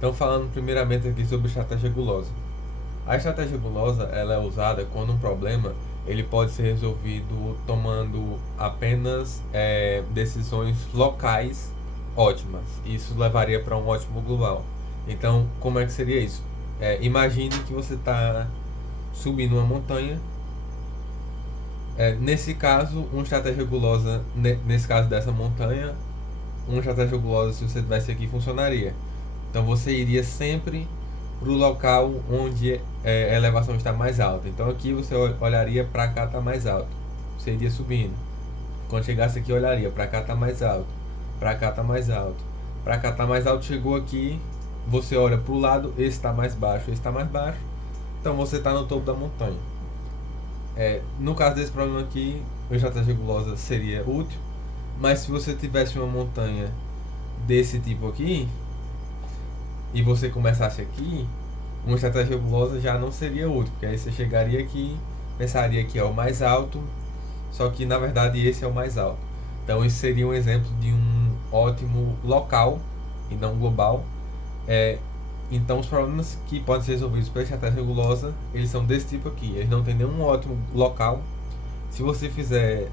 Então, falando primeiramente aqui sobre estratégia gulosa. A estratégia gulosa ela é usada quando um problema ele pode ser resolvido tomando apenas decisões locais ótimas. Isso levaria para um ótimo global. Então, como é que seria isso? Imagine que você está subindo uma montanha. Nesse caso, uma estratégia gulosa, nesse caso dessa montanha, uma estratégia gulosa, se você tivesse aqui, funcionaria. Então você iria sempre para o local onde a elevação está mais alta. Então aqui você olharia para cá está mais alto. Você iria subindo. Quando chegasse aqui olharia para cá está mais alto, para cá está mais alto, para cá está mais alto. Chegou aqui, você olha para o lado, esse está mais baixo, esse está mais baixo. Então você está no topo da montanha. No caso desse problema aqui, a estratégia gulosa seria útil. Mas se você tivesse uma montanha desse tipo aqui e você começasse aqui, uma estratégia gulosa já não seria útil, porque aí você chegaria aqui, pensaria que é o mais alto, só que na verdade esse é o mais alto. Então esse seria um exemplo de um ótimo local e não global. Então os problemas que podem ser resolvidos pela estratégia gulosa, eles são desse tipo aqui. Eles não têm nenhum ótimo local. Se você fizer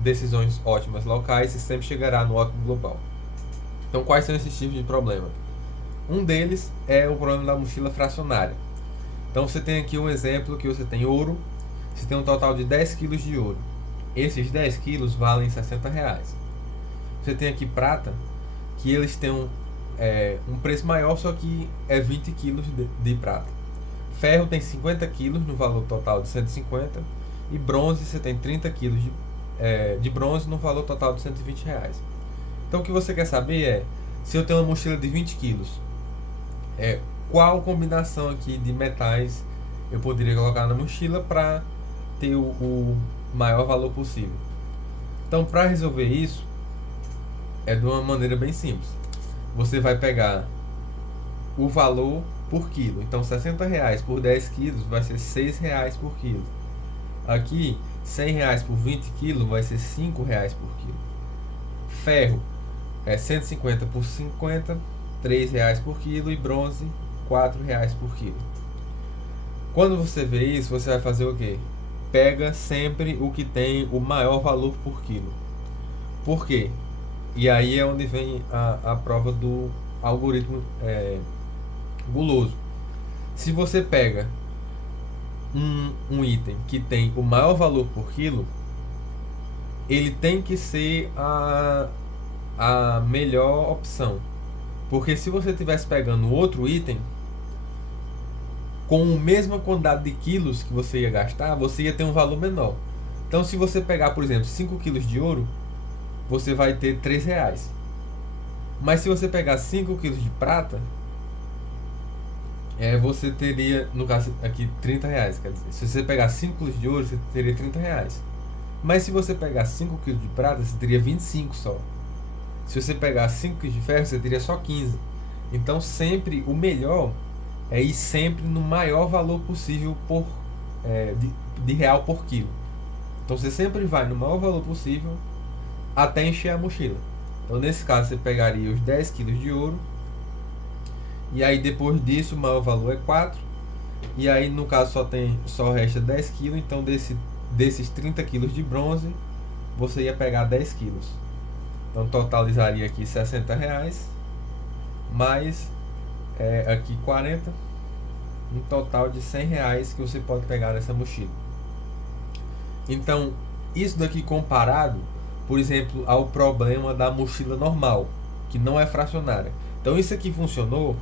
decisões ótimas locais, você sempre chegará no ótimo global. Então quais são esses tipos de problema? Um deles é o problema da mochila fracionária. Então você tem aqui um exemplo que você tem ouro, você tem um total de 10 kg de ouro. Esses 10 kg valem R$60. Você tem aqui prata, que eles têm um preço maior, só que é 20 kg de prata. Ferro tem 50 kg no valor total de 150. E bronze você tem 30 kg de bronze no valor total de R$120. Então o que você quer saber é, se eu tenho uma mochila de 20 kg, qual combinação aqui de metais eu poderia colocar na mochila para ter o maior valor possível. Então, para resolver isso, é de uma maneira bem simples. Você vai pegar o valor por quilo. Então, R$60 por 10 quilos vai ser R$6 por quilo. Aqui, R$100 por 20 quilos vai ser R$5 por quilo. Ferro é 150 por 50, R$3 por quilo. E bronze, R$4 por quilo. Quando você vê isso, você vai fazer o quê? Pega sempre o que tem o maior valor por quilo. Por quê? E aí é onde vem a prova do algoritmo guloso. Se você pega um item que tem o maior valor por quilo, ele tem que ser a melhor opção. Porque se você estivesse pegando outro item com a mesma quantidade de quilos que você ia gastar, você ia ter um valor menor. Então, se você pegar, por exemplo, 5 quilos de ouro, você vai ter R$3. Mas se você pegar 5 quilos de prata, você teria, no caso aqui, R$30. Quer dizer, se você pegar 5 quilos de ouro, você teria R$30. Mas se você pegar 5 quilos de prata, você teria 25 só. Se você pegar 5 quilos de ferro, você teria só 15. Então, sempre o melhor é ir sempre no maior valor possível de real por quilo. Então você sempre vai no maior valor possível até encher a mochila. Então nesse caso você pegaria os 10 kg de ouro, e aí depois disso o maior valor é 4, e aí no caso só resta 10 kg. Então desses 30 kg de bronze você ia pegar 10 kg. Então totalizaria aqui R$60 mais aqui 40, um total de R$100 que você pode pegar nessa mochila. Então isso daqui comparado, por exemplo, ao problema da mochila normal, que não é fracionária. Então isso aqui funcionou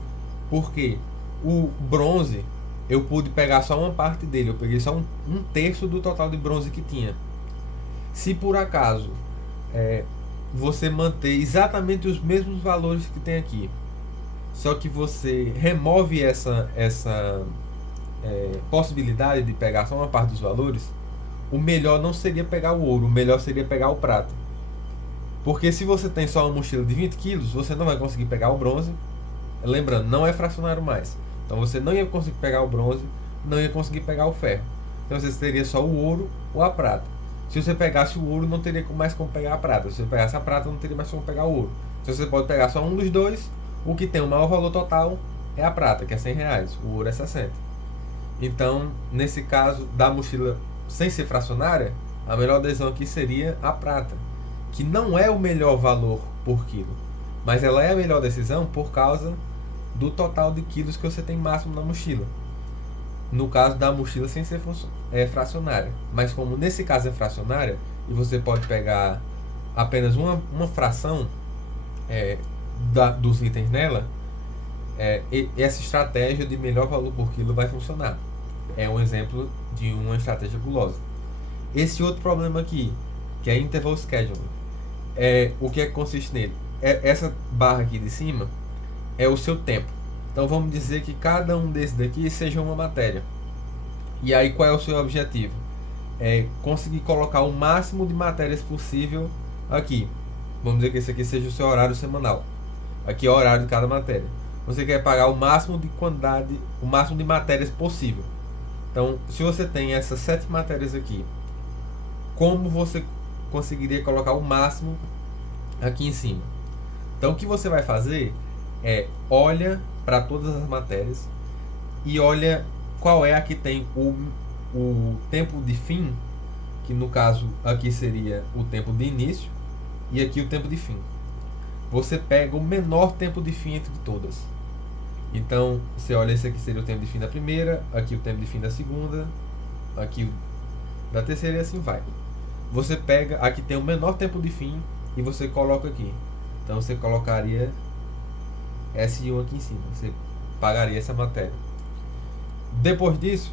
porque o bronze eu pude pegar só uma parte dele, eu peguei só um terço do total de bronze que tinha. Se por acaso você manter exatamente os mesmos valores que tem aqui, só que você remove essa possibilidade de pegar só uma parte dos valores, o melhor não seria pegar o ouro, o melhor seria pegar o prata. Porque se você tem só uma mochila de 20 quilos, você não vai conseguir pegar o bronze. Lembrando, não é fracionário mais. Então você não ia conseguir pegar o bronze, não ia conseguir pegar o ferro. Então você teria só o ouro ou a prata. Se você pegasse o ouro, não teria mais como pegar a prata. Se você pegasse a prata, não teria mais como pegar o ouro. Então você pode pegar só um dos dois, O que tem o maior valor total é a prata, que é R$100, o ouro é 60. Então, nesse caso da mochila sem ser fracionária, a melhor adesão aqui seria a prata, que não é o melhor valor por quilo, mas ela é a melhor decisão por causa do total de quilos que você tem máximo na mochila. No caso da mochila sem ser fracionária. Mas como nesse caso é fracionária, e você pode pegar apenas uma fração dos itens nela, essa estratégia de melhor valor por quilo vai funcionar. É um exemplo de uma estratégia gulosa. Esse outro problema aqui, que é interval scheduling, o que é que consiste nele? Essa barra aqui de cima é o seu tempo. Então vamos dizer que cada um desses daqui seja uma matéria. E aí qual é o seu objetivo? É conseguir colocar o máximo de matérias possível aqui. Vamos dizer que esse aqui seja o seu horário semanal. Aqui é o horário de cada matéria. Você quer pagar o máximo de quantidade, o máximo de matérias possível. Então, se você tem essas 7 matérias aqui, como você conseguiria colocar o máximo aqui em cima? Então, o que você vai fazer olha para todas as matérias e olha qual é a que tem o tempo de fim, que no caso aqui seria o tempo de início e aqui o tempo de fim. Você pega o menor tempo de fim entre todas. Então, você olha, esse aqui seria o tempo de fim da primeira, aqui o tempo de fim da segunda, aqui o da terceira e assim vai. Você pega, aqui tem o menor tempo de fim e você coloca aqui. Então, você colocaria S1 aqui em cima. Você pagaria essa matéria. Depois disso,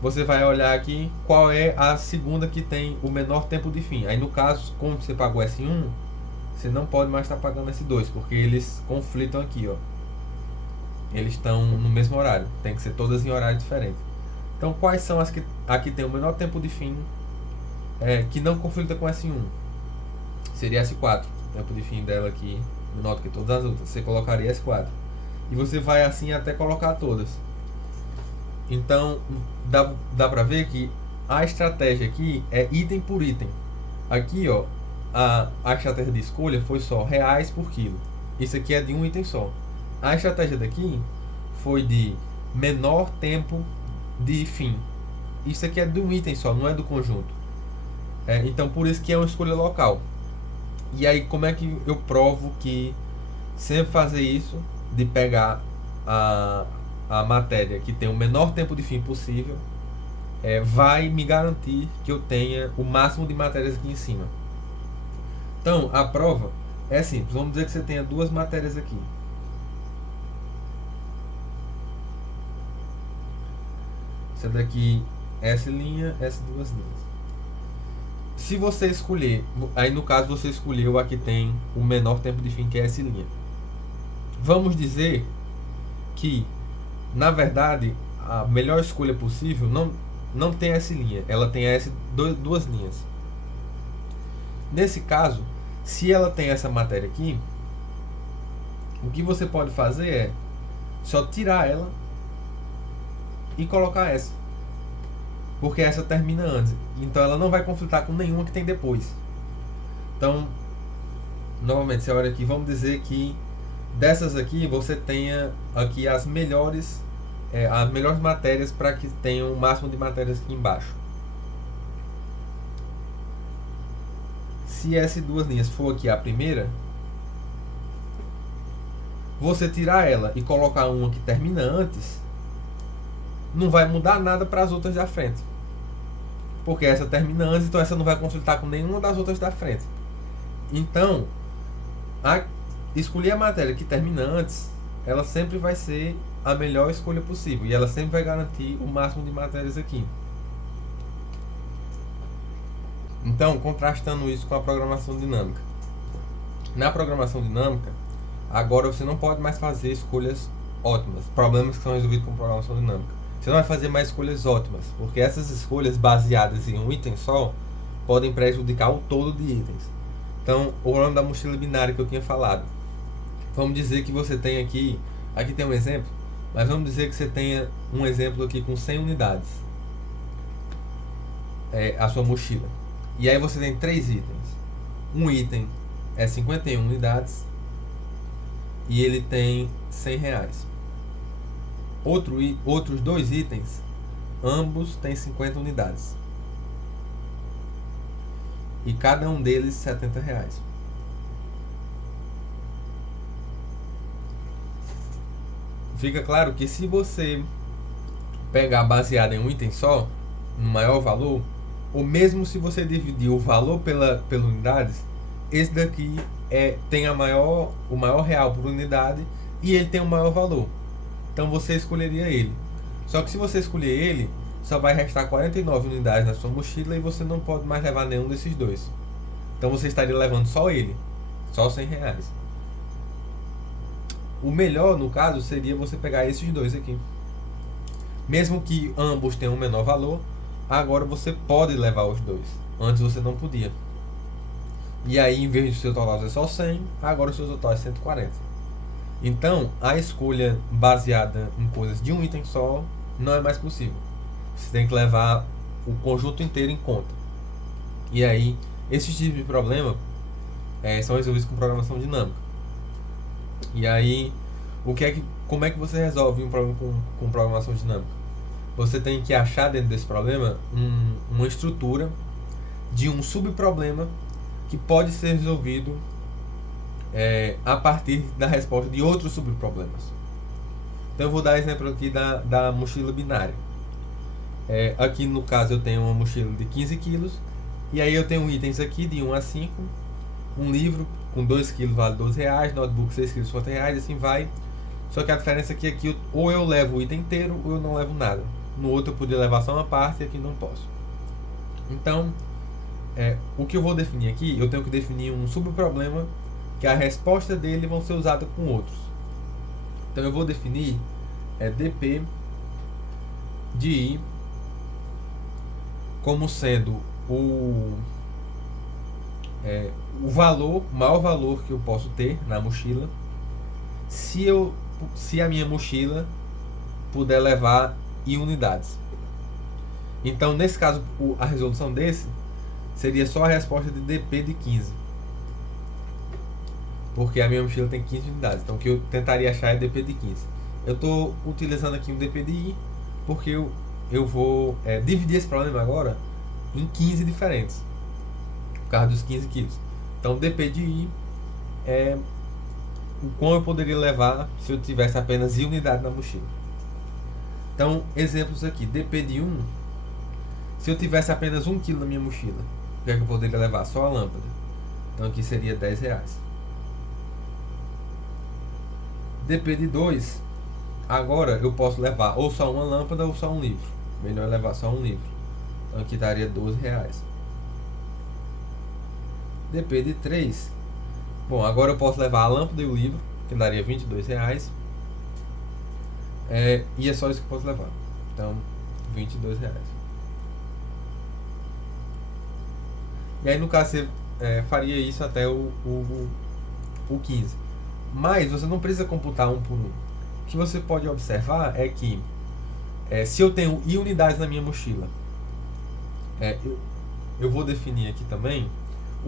você vai olhar aqui qual é a segunda que tem o menor tempo de fim. Aí, no caso, como você pagou S1, você não pode mais estar pagando S2, porque eles conflitam aqui, ó. Eles estão no mesmo horário, tem que ser todas em horário diferente. Então, quais são as que aqui tem o menor tempo de fim que não conflita com S1? Seria S4, o tempo de fim dela aqui menor do que todas as outras. Você colocaria S4 e você vai assim até colocar todas. Então, dá pra ver que a estratégia aqui é item por item. Aqui, ó, a estratégia de escolha foi só reais por quilo. Isso aqui é de um item só. A estratégia daqui foi de menor tempo de fim. Isso aqui é de um item só, não é do conjunto. Então, por isso que é uma escolha local. E aí, como é que eu provo que sempre fazer isso, de pegar a matéria que tem o menor tempo de fim possível, vai me garantir que eu tenha o máximo de matérias aqui em cima? Então, a prova é simples. Vamos dizer que você tenha 2 matérias aqui. Essa daqui, S', S2 linhas. Se você escolher, aí no caso você escolheu a que tem o menor tempo de fim, que é S'. Vamos dizer que, na verdade, a melhor escolha possível não tem S', ela tem duas linhas. Nesse caso, se ela tem essa matéria aqui, o que você pode fazer é só tirar ela e colocar essa, porque essa termina antes, então ela não vai conflitar com nenhuma que tem depois. Então, novamente, você olha aqui, vamos dizer que dessas aqui você tenha aqui as melhores matérias para que tenham o máximo de matérias aqui embaixo. Se essas 2 linhas for aqui a primeira, você tirar ela e colocar uma que termina antes, não vai mudar nada para as outras da frente, porque essa termina antes, então essa não vai conflitar com nenhuma das outras da frente. Então, escolher a matéria que termina antes, ela sempre vai ser a melhor escolha possível e ela sempre vai garantir o máximo de matérias aqui. Então, contrastando isso com a programação dinâmica. Na programação dinâmica, agora você não pode mais fazer escolhas ótimas, problemas que são resolvidos com programação dinâmica. Você não vai fazer mais escolhas ótimas, porque essas escolhas baseadas em um item só podem prejudicar o todo de itens. Então, o problema da mochila binária que eu tinha falado. Vamos dizer que você tem aqui tem um exemplo, mas vamos dizer que você tenha um exemplo aqui com 100 unidades. A sua mochila. E aí você tem 3 itens. Um item é 51 unidades, e ele tem R$ 100. Outros dois itens, ambos têm 50 unidades. E cada um deles R$ 70. Fica claro que se você pegar baseado em um item só, no maior valor, ou mesmo se você dividir o valor pela unidades, esse daqui tem o maior real por unidade e ele tem o maior valor. Então você escolheria ele. Só que se você escolher ele, só vai restar 49 unidades na sua mochila e você não pode mais levar nenhum desses dois. Então você estaria levando só ele, só R$ 100. O melhor, no caso, seria você pegar esses dois aqui. Mesmo que ambos tenham um menor valor, agora você pode levar os dois. Antes você não podia. E aí, em vez de seu total ser só 100, agora o seu total é 140. Então, a escolha baseada em coisas de um item só não é mais possível. Você tem que levar o conjunto inteiro em conta. E aí, esses tipos de problema são resolvidos com programação dinâmica. E aí, como é que você resolve um problema com programação dinâmica? Você tem que achar dentro desse problema uma estrutura de um subproblema que pode ser resolvido a partir da resposta de outros subproblemas. Então eu vou dar exemplo aqui da mochila binária. Aqui no caso eu tenho uma mochila de 15 quilos, e aí eu tenho itens aqui de 1 a 5, um livro com 2 quilos vale R$ 12, notebook 6 quilos R$ 50, assim vai. Só que a diferença aqui é que ou eu levo o item inteiro ou eu não levo nada. No outro eu podia levar só uma parte e aqui não posso. Então, o que eu vou definir aqui, eu tenho que definir um subproblema que a resposta dele vão ser usada com outros. Então eu vou definir dp de i como sendo o maior valor que eu posso ter na mochila, se a minha mochila puder levar i unidades. Então, nesse caso, a resolução desse seria só a resposta de dp de 15, porque a minha mochila tem 15 unidades. Então, o que eu tentaria achar é dp de 15. Eu estou utilizando aqui um dp de i porque eu vou dividir esse problema agora em 15 diferentes, por causa dos 15 quilos. Então, dp de i é o quão eu poderia levar se eu tivesse apenas i unidade na mochila. Então, exemplos aqui. dp de 1, se eu tivesse apenas 1 kg na minha mochila, o que é que eu poderia levar? Só a lâmpada. Então aqui seria R$ 10. dp de 2, agora eu posso levar ou só uma lâmpada ou só um livro. Melhor levar só um livro. Então aqui daria R$ 12. dp de 3, bom, agora eu posso levar a lâmpada e o livro, que daria R$ 22. E é só isso que eu posso levar. Então, R$ 22. E aí, no caso, você faria isso até o 15. Mas você não precisa computar um por um. O que você pode observar é que se eu tenho i unidades na minha mochila, eu vou definir aqui também,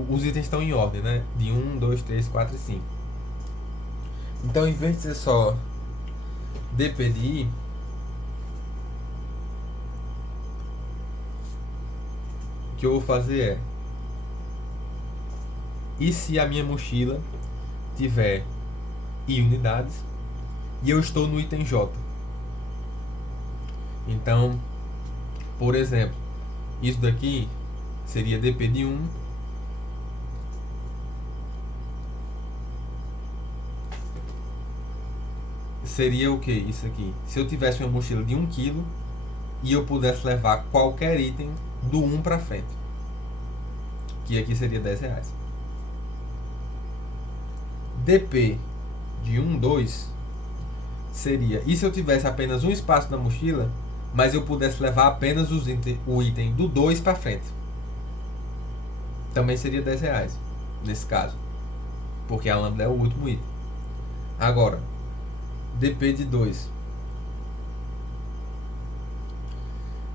os itens estão em ordem, né? De 1, 2, 3, 4 e 5. Então, em vez de ser só dp de i, o que eu vou fazer e se a minha mochila tiver i unidades e eu estou no item J? Então, por exemplo, isso daqui seria dp de 1 seria o que? Isso aqui. Se eu tivesse uma mochila de 1 kg e eu pudesse levar qualquer item do 1 para frente, que aqui seria R$ 10. dp de 1, 2 seria, e se eu tivesse apenas um espaço na mochila, mas eu pudesse levar apenas o item do 2 para frente, também seria R$ 10 nesse caso, porque a lâmpada é o último item. Agora, dp de 2,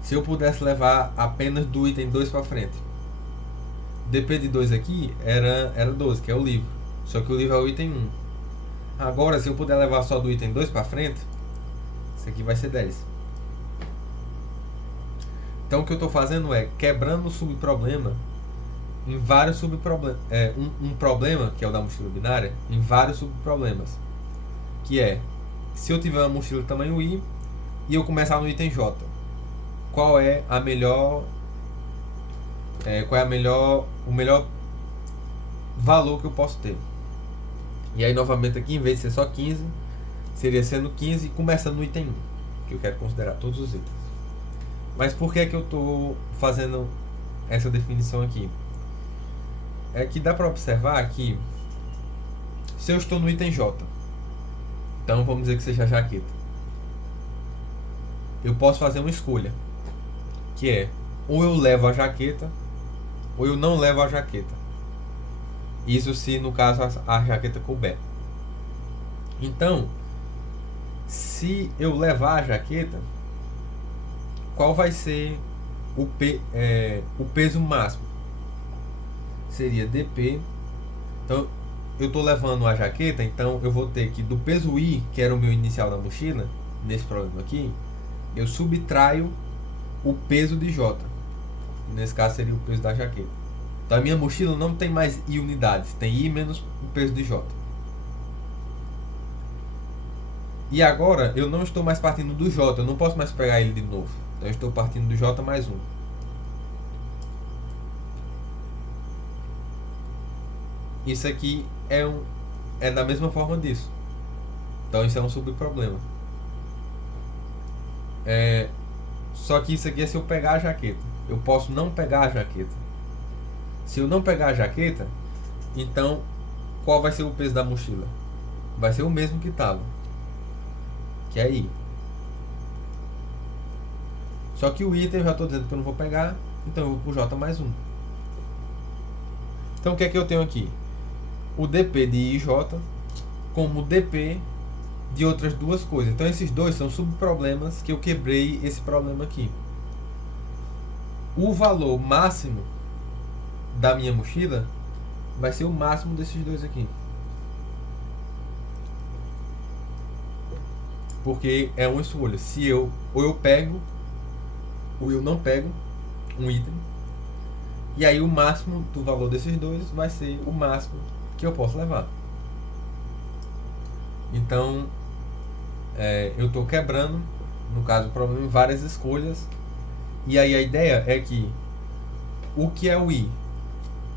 se eu pudesse levar apenas do item 2 para frente, dp de 2 aqui era 12, que é o livro, só que o livro é o item 1. Agora, se eu puder levar só do item 2 para frente, isso aqui vai ser 10. Então o que eu estou fazendo é quebrando o subproblema em vários subproblemas. Um problema, que é o da mochila binária, em vários subproblemas. Que é, se eu tiver uma mochila tamanho I e eu começar no item J, qual é a melhor... o melhor valor que eu posso ter? E aí novamente aqui, em vez de ser só 15, seria sendo 15 e começando no item 1, que eu quero considerar todos os itens. Mas por que eu estou fazendo essa definição aqui? É que dá para observar que se eu estou no item J, então vamos dizer que seja a jaqueta, eu posso fazer uma escolha, que é ou eu levo a jaqueta ou eu não levo a jaqueta. Isso se no caso a jaqueta couber. Então, se eu levar a jaqueta, qual vai ser o peso máximo? Seria dp. Então eu estou levando a jaqueta, então eu vou ter que do peso I, que era o meu inicial da mochila, nesse problema aqui, eu subtraio o peso de J. Nesse caso seria o peso da jaqueta. Então a minha mochila não tem mais I unidades, tem I menos o peso de J. E agora eu não estou mais partindo do J, eu não posso mais pegar ele de novo. Então eu estou partindo do J mais 1. Isso aqui é da mesma forma disso. Então isso é um subproblema. Só que isso aqui é se eu pegar a jaqueta. Eu posso não pegar a jaqueta. Se eu não pegar a jaqueta, então qual vai ser o peso da mochila? Vai ser o mesmo que estava, que é I. Só que o item eu já estou dizendo que eu não vou pegar, então eu vou para o J mais 1. Então o que é que eu tenho aqui? O dp de IJ como dp de outras duas coisas. Então esses dois são subproblemas que eu quebrei esse problema aqui. O valor máximo da minha mochila vai ser o máximo desses dois aqui. Porque é uma escolha. Se ou eu pego ou eu não pego um item. E aí o máximo do valor desses dois vai ser o máximo que eu posso levar. Então eu estou quebrando, no caso o problema, em várias escolhas. E aí a ideia é que o que é o I?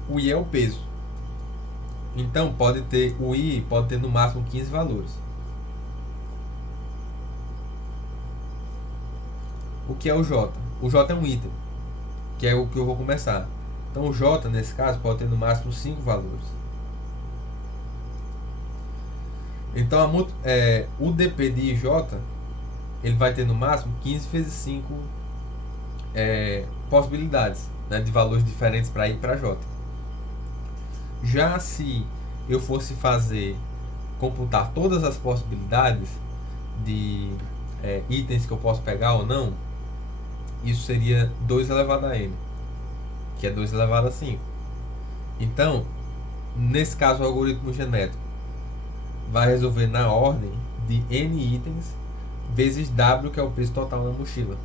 O I é o peso. Então o I pode ter no máximo 15 valores. O que é o J? O J é um item, que é o que eu vou começar. Então o J, nesse caso, pode ter no máximo 5 valores. Então o dp de IJ, ele vai ter no máximo 15 vezes 5 possibilidades, né, de valores diferentes para I e para J. Já se eu fosse computar todas as possibilidades de itens que eu posso pegar ou não, isso seria 2 elevado a n, que é 2 elevado a 5. Então, nesse caso, o algoritmo genético vai resolver na ordem de n itens vezes w, que é o peso total na mochila.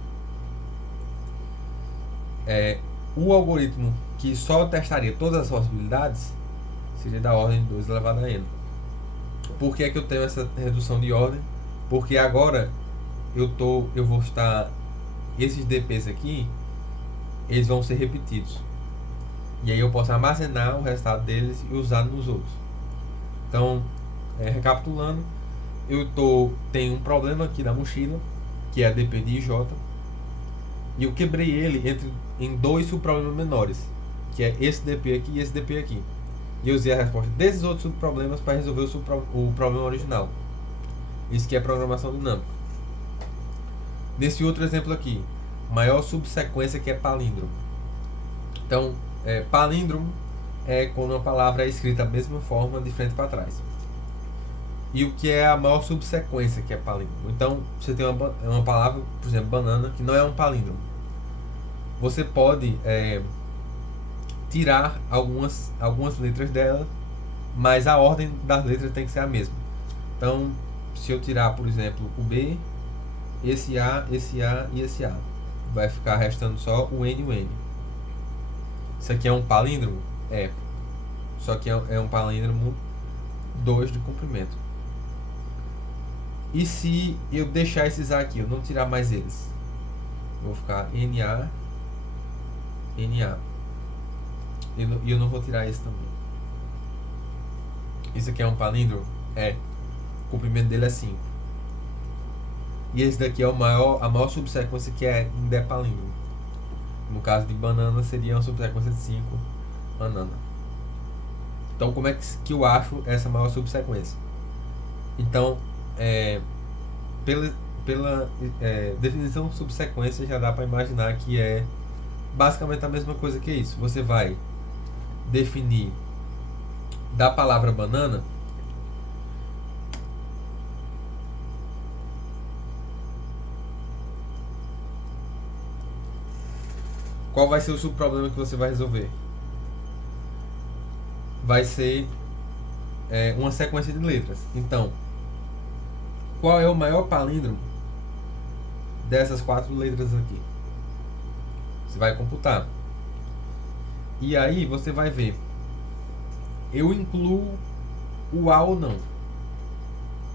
O algoritmo que só testaria todas as possibilidades seria da ordem de 2 elevado a n. Por que é que eu tenho essa redução de ordem? Porque agora eu vou estar... Esses DPs aqui, eles vão ser repetidos. E aí eu posso armazenar o resultado deles e usar nos outros. Então, recapitulando, tenho um problema aqui da mochila, que é a DP de IJ, e eu quebrei ele em dois subproblemas menores, que é esse DP aqui e esse DP aqui. E eu usei a resposta desses outros subproblemas para resolver o problema original. Isso que é programação dinâmica. Nesse outro exemplo aqui, maior subsequência, que é palíndromo. Então, palíndromo é quando uma palavra é escrita da mesma forma, de frente para trás. E o que é a maior subsequência, que é palíndromo? Então, você tem uma palavra, por exemplo, banana, que não é um palíndromo. Você pode tirar algumas letras dela, mas a ordem das letras tem que ser a mesma. Então, se eu tirar, por exemplo, o B, esse A e esse A, vai ficar restando só o N e o N. Isso aqui é um palíndromo? É. Só que é um palíndromo 2 de comprimento. E se eu deixar esses A aqui, eu não tirar mais eles? Vou ficar NA, NA. E eu não vou tirar esse também. Isso aqui é um palíndromo? É. O comprimento dele é 5. E esse daqui é a maior subsequência que é indepalíndromo. No caso de banana, seria uma subsequência de 5, banana. Então, como é que eu acho essa maior subsequência? Então, pela definição de subsequência, já dá para imaginar que é basicamente a mesma coisa que isso. Você vai definir da palavra banana qual vai ser o subproblema que você vai resolver. Vai ser uma sequência de letras. Então, qual é o maior palíndromo dessas 4 letras aqui? Você vai computar. E aí você vai ver, eu incluo o A ou não.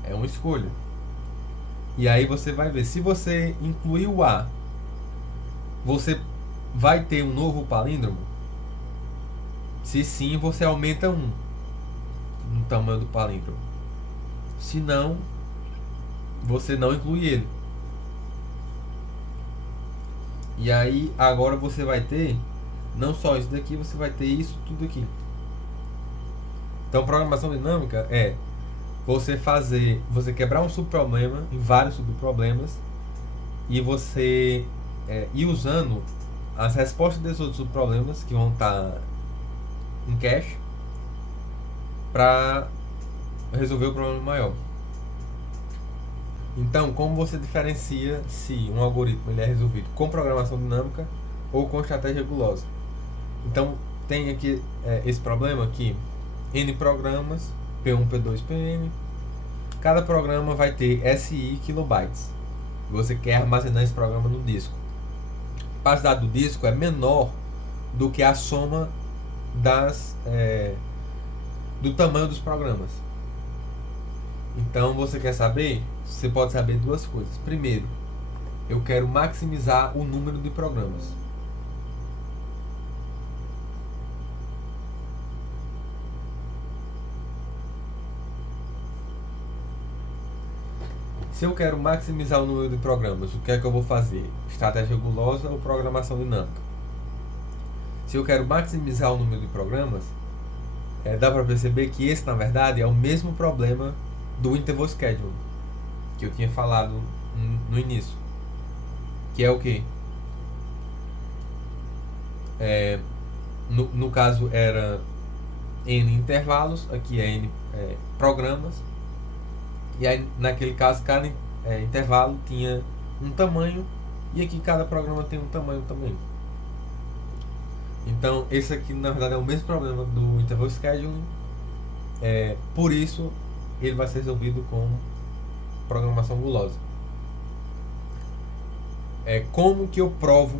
É uma escolha. E aí você vai ver, se você incluir o A, você vai ter um novo palíndromo? Se sim, você aumenta 1 no tamanho do palíndromo. Se não, você não inclui ele. E aí agora você vai ter não só isso daqui, você vai ter isso tudo aqui. Então programação dinâmica é você quebrar um subproblema em vários subproblemas e você ir usando as respostas desses outros subproblemas que vão estar em cache para resolver o problema maior. Então, como você diferencia se um algoritmo ele é resolvido com programação dinâmica ou com estratégia gulosa? Então, tem aqui esse problema aqui, N programas, P1, P2, Pn. Cada programa vai ter SI kilobytes. Você quer armazenar esse programa no disco. A capacidade do disco é menor do que a soma do tamanho dos programas. Então, você quer saber? Você pode saber duas coisas. Primeiro, eu quero maximizar o número de programas. Se eu quero maximizar o número de programas, o que é que eu vou fazer? Estratégia gulosa ou programação dinâmica? Se eu quero maximizar o número de programas, dá para perceber que esse, na verdade, é o mesmo problema do interval scheduling que eu tinha falado no início. Que é o quê? No caso era N intervalos, aqui é N programas. E aí, naquele caso, cada intervalo tinha um tamanho, e aqui cada programa tem um tamanho também. Então, esse aqui, na verdade, é o mesmo problema do interval scheduling. Por isso, ele vai ser resolvido com programação gulosa. Como que eu provo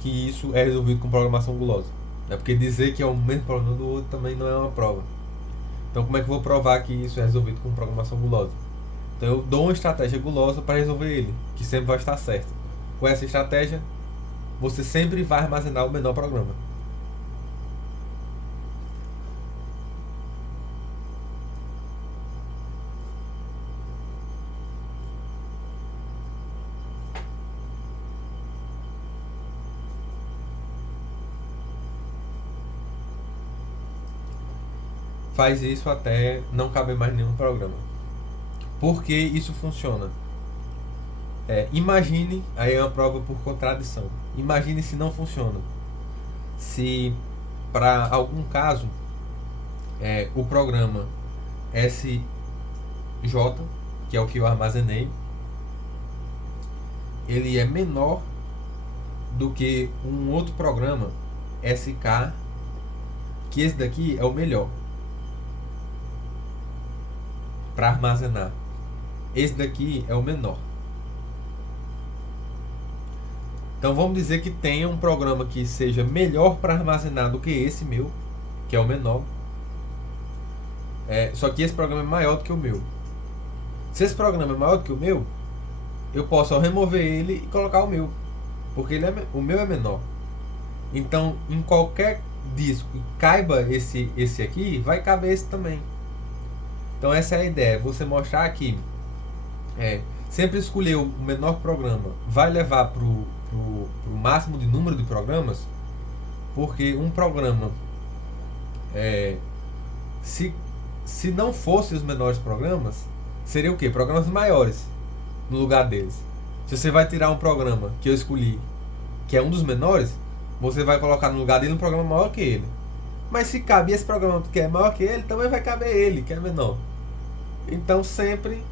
que isso é resolvido com programação gulosa? Porque dizer que é o mesmo problema do outro também não é uma prova. Então, como é que eu vou provar que isso é resolvido com programação gulosa? Então, eu dou uma estratégia gulosa para resolver ele, que sempre vai estar certa. Com essa estratégia, você sempre vai armazenar o menor programa. Faz isso até não caber mais nenhum programa. Por que isso funciona? Imagine, aí é uma prova por contradição. Imagine se não funciona. Se para algum caso o programa SJ, que é o que eu armazenei, ele é menor do que um outro programa SK, que esse daqui é o melhor. para armazenar. Esse daqui é o menor. Então vamos dizer que tenha um programa que seja melhor para armazenar do que esse meu, que é o menor. Só que esse programa é maior do que o meu. Se esse programa é maior do que o meu, eu posso só remover ele e colocar o meu, porque o meu é menor. Então, em qualquer disco que caiba esse aqui, vai caber esse também. Então essa é a ideia, você mostrar que sempre escolher o menor programa vai levar pro máximo de número de programas, porque um programa, se não fosse os menores programas, seria o quê? Programas maiores no lugar deles. Se você vai tirar um programa que eu escolhi, que é um dos menores, você vai colocar no lugar dele um programa maior que ele. Mas se cabe esse programa que é maior que ele, também vai caber ele, que é menor. Então sempre,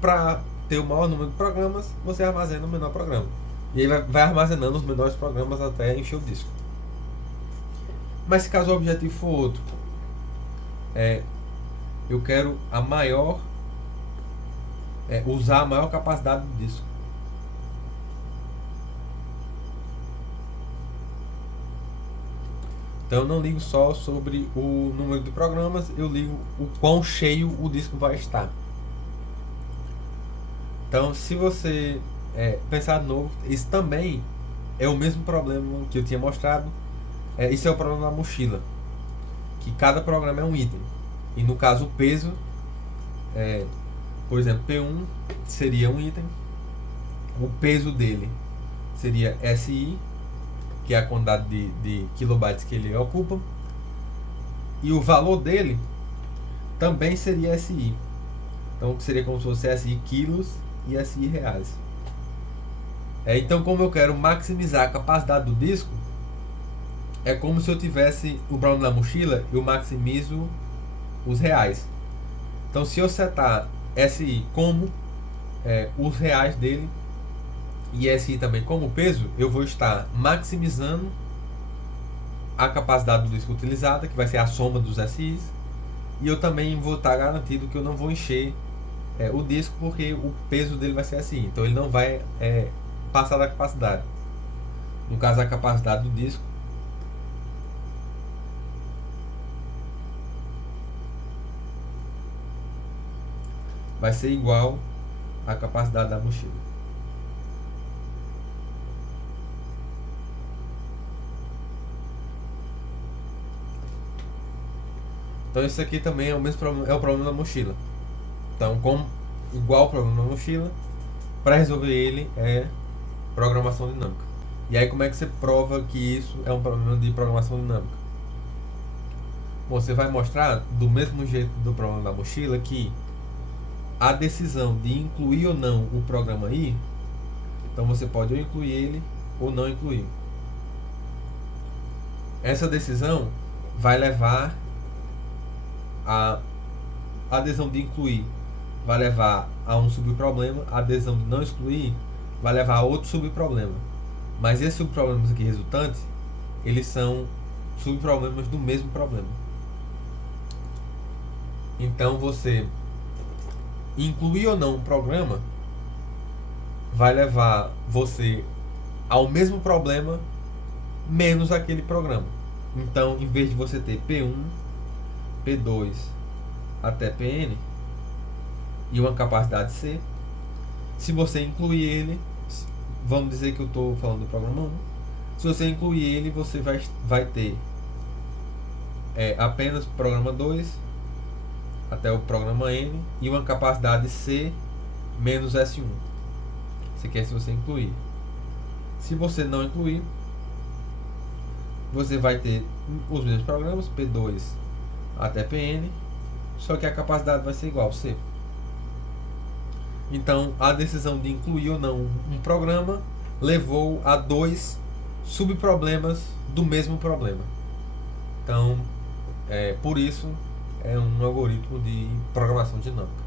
para ter o maior número de programas, você armazena o menor programa. E aí vai armazenando os menores programas até encher o disco. Mas se caso o objetivo for outro, eu quero usar a maior capacidade do disco. Então eu não ligo só sobre o número de programas, eu ligo o quão cheio o disco vai estar. Então se você pensar de novo, isso também é o mesmo problema que eu tinha mostrado. Isso é o problema da mochila, que cada programa é um item. E no caso o peso, por exemplo, P1 seria um item, o peso dele seria SI, que é a quantidade de kilobytes que ele ocupa, e o valor dele também seria SI. Então seria como se fosse SI quilos e SI reais. Então, como eu quero maximizar a capacidade do disco, é como se eu tivesse o problema da mochila, eu maximizo os reais. Então, se eu setar SI como os reais dele e SI também como peso, eu vou estar maximizando a capacidade do disco utilizada, que vai ser a soma dos SIs, e eu também vou estar garantido que eu não vou encher o disco, porque o peso dele vai ser SI, então ele não vai passar da capacidade. No caso, a capacidade do disco vai ser igual à capacidade da mochila. Então isso aqui também é o mesmo problema, é o problema da mochila. Então, igual o problema da mochila, para resolver ele é programação dinâmica. E aí como é que você prova que isso é um problema de programação dinâmica? Bom, você vai mostrar do mesmo jeito do problema da mochila que a decisão de incluir ou não o programa aí, então você pode ou incluir ele ou não incluir. Essa decisão vai levar a adesão de incluir vai levar a um subproblema, a adesão de não excluir vai levar a outro subproblema. Mas esses subproblemas aqui resultantes, eles são subproblemas do mesmo problema. Então você incluir ou não um programa vai levar você ao mesmo problema menos aquele programa. Então, em vez de você ter P1, P2 até Pn e uma capacidade C, se você incluir ele, vamos dizer que eu estou falando do programa 1, se você incluir ele, você vai ter apenas o programa 2 até o programa N e uma capacidade C menos S1. Isso aqui é se você incluir. Se você não incluir, você vai ter os mesmos programas, P2 até Pn, só que a capacidade vai ser igual, C. Então, a decisão de incluir ou não um programa levou a dois subproblemas do mesmo problema. Então, por isso, é um algoritmo de programação dinâmica.